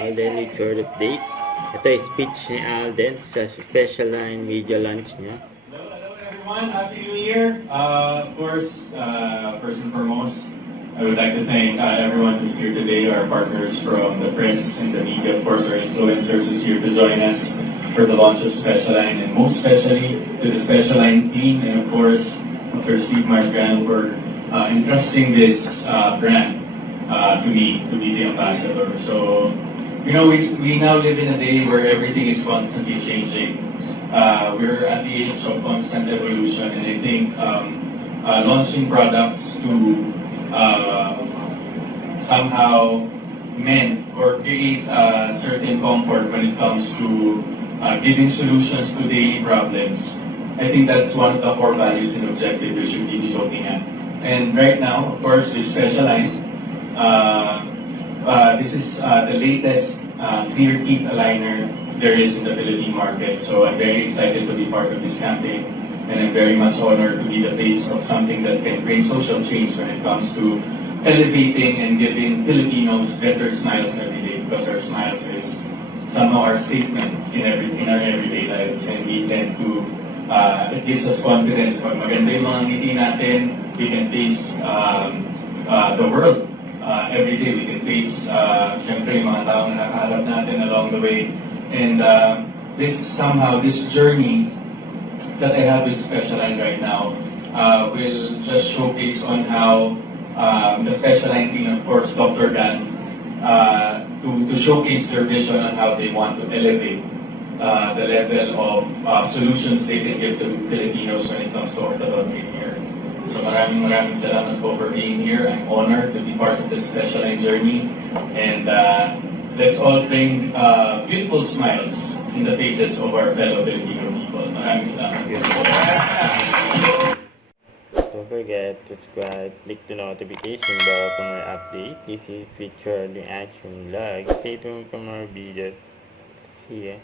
Alden with short update. Ito ay speech ni Alden sa special line media launch niya. Hello everyone, Happy New Year. Of course, first and foremost, I would like to thank everyone who's here today, our partners from the press and the media, of course, our influencers who's here to join us for the launch of Special Line, and most especially to the Special Line team, and of course, Dr. Steve Margan for entrusting this brand to me, to be the ambassador. So, you know, we now live in a day where everything is constantly changing. We're at the age of constant evolution, and I think launching products to somehow mend or create certain comfort when it comes to giving solutions to daily problems. I think that's one of the core values and objectives we should be looking at. And right now, of course, with Special Line, this is the latest clear teeth aligner there is in the Philippine market. So I'm very excited to be part of this campaign, and I'm very much honored to be the face of something that can bring social change when it comes to elevating and giving Filipinos better smiles every day, because our smiles is somehow our statement in our everyday lives, and we tend to it gives us confidence. Pag maganda yung mga ngiti natin, we can face the world. Every day we can face syempre yung mga taong nakaharap natin along the way. And this journey that I have with Special Line right now will just showcase on how the Special Line team, of course, Dr. Dan, to showcase their vision on how they want to elevate the level of solutions they can give to Filipinos when it comes to orthodontic care. So maraming salamat po for being here. I'm honored to be part of this Special Line journey. And let's all bring beautiful smiles in the faces of our fellow Filipino people. Maraming salamat. Don't forget to subscribe, click the notification bell for more updates. This is featured in action vlog. Stay tuned for more videos. See ya.